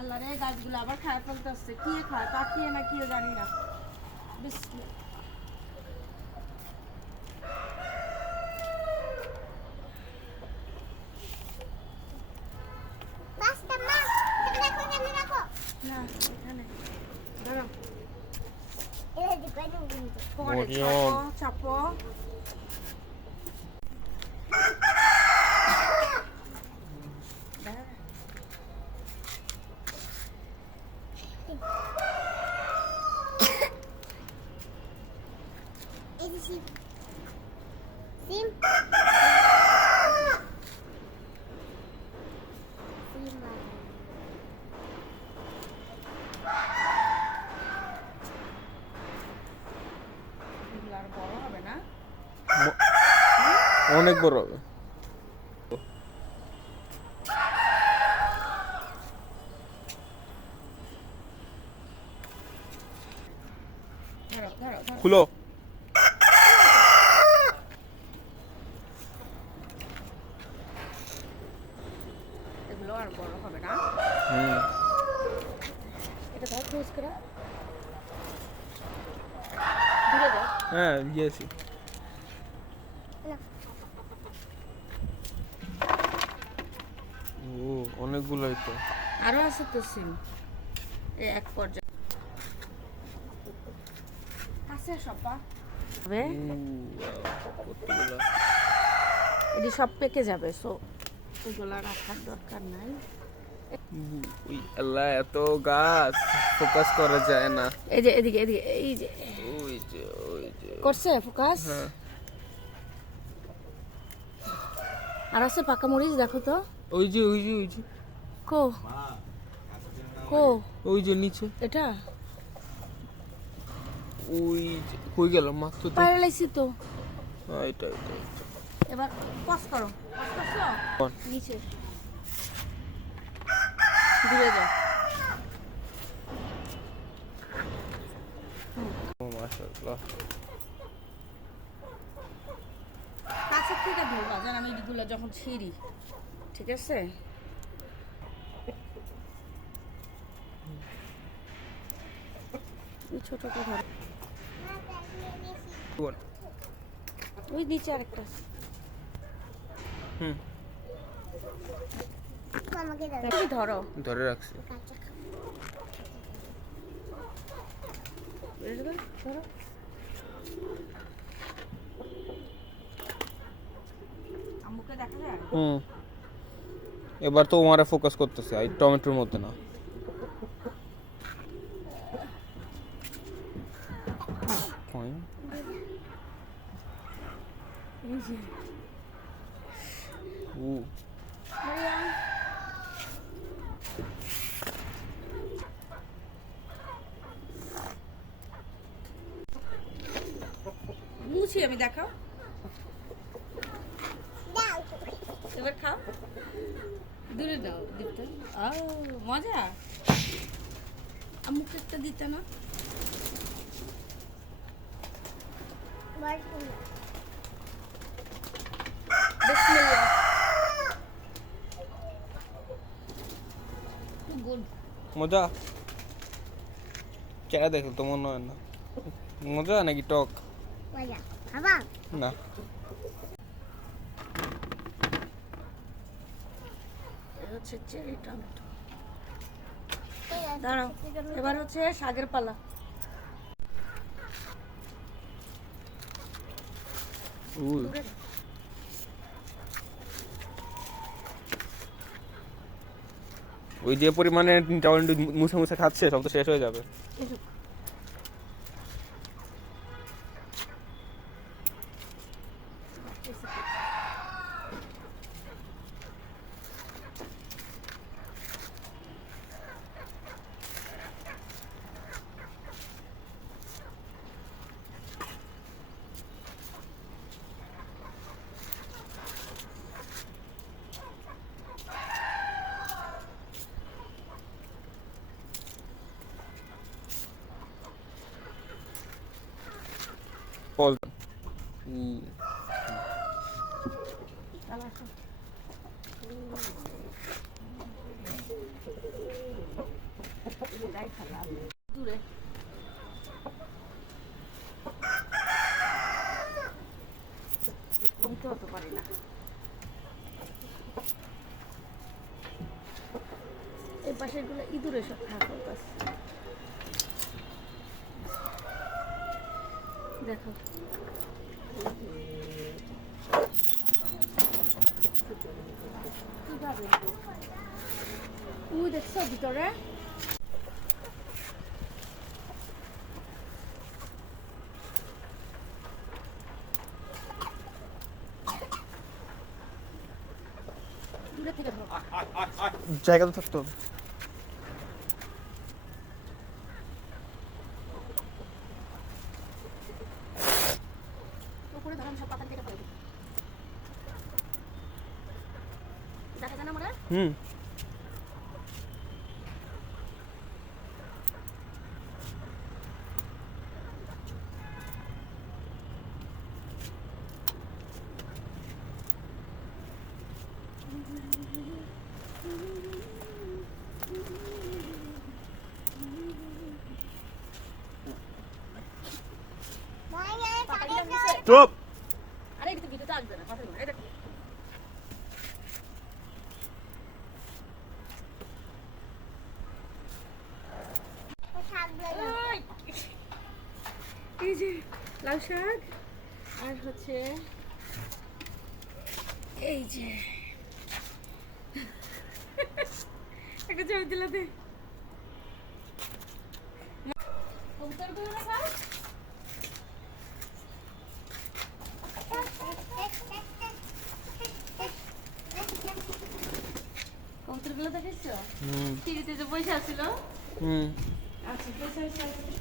আল্লাহ রে গাছগুলো আবার খায় ফেলতেছে কি খায় তাকিয়ে না কি জানি না বিসমিল্লাহ। পাঁচটা মা এখানে রাখো এখানে রাখো না এখানে দাঁড়াও এটা দিবে না কিন্তু পরে মরিয়ম। চাপো অনেক বড় হবে। ধরো ধরো ধরো খুলো এগুলো আর বড় হবে না হুম এটা ধর ক্লোজ করে দূরে যাও হ্যাঁ গিয়েছি ও অনেকগুলোই তো। আরও আছে তো সিম। এই এক পর্যায়ে। আছে সপা। হবে এটি সব পেকে যাবে সো এগুলো রাখার দরকার নাই। ওই আল্লাহ এত গাছ। ফোকাস করা যায় না। এই যে এদিকে এদিকে এই যে। ওই যে ওই যে। করছে ফোকাস? হ্যাঁ। আর আছে পাকা মরিচ দেখো তো। ওই যে ওই যে ওই যে। কো। কো। ওই যে নিচে। এটা? ওই যে কই গেল? মাছ তো পাইলাইছি তো। এটা এটা। এবার পজ করো। পজ করছ? নিচে। দূরে যাও। মাশাআল্লাহ। কাছের থেকে ধরবা জান আমি এগুলো যখন ছিঁড়ি। ঠিক আছে? ধরো ওই নিচে আরেকটা। হুম। ধরো। ধরে রাখছি? ধরো। আম্মুকে দেখা যায়? হুম। এবার তো ওমারে ফোকাস করতেছে এই টমেটোর মধ্যে না। আমি দেখাও। এবার খাও। দূরে দাও দীপটা ও মজা। আম্মুকে একটা দিতে না। মজা? চেহারা দেখে তো মনে হয় না। মজা নাকি টক? না। হচ্ছে চেরি টমেটো দাঁড়াও এবার হচ্ছে শাকের পালা। ওই যে পরিমাণে টমেটো মুছে মুছে খাচ্ছে সব তো শেষ হয়ে যাবে। এসো। ফল না এই পাশেরগুলো ইঁদুরে সব গাছ দেখো। উই দেখছ ভিতরে? জায়গা তো থাকতো। দেখা যায় না মনে হুম মায়া পাতাগুলো নিচে চুপ আরে এটা ভিডিওতে আসবে না কথা বলো এটা ওই! এই লাউ শাক আর হচ্ছে এই যে একটা ছবি দিলা দে। কবুতরগুলো দেখা দেখেছ টিভিতে যে আছিল। হুম। আচ্ছা আছে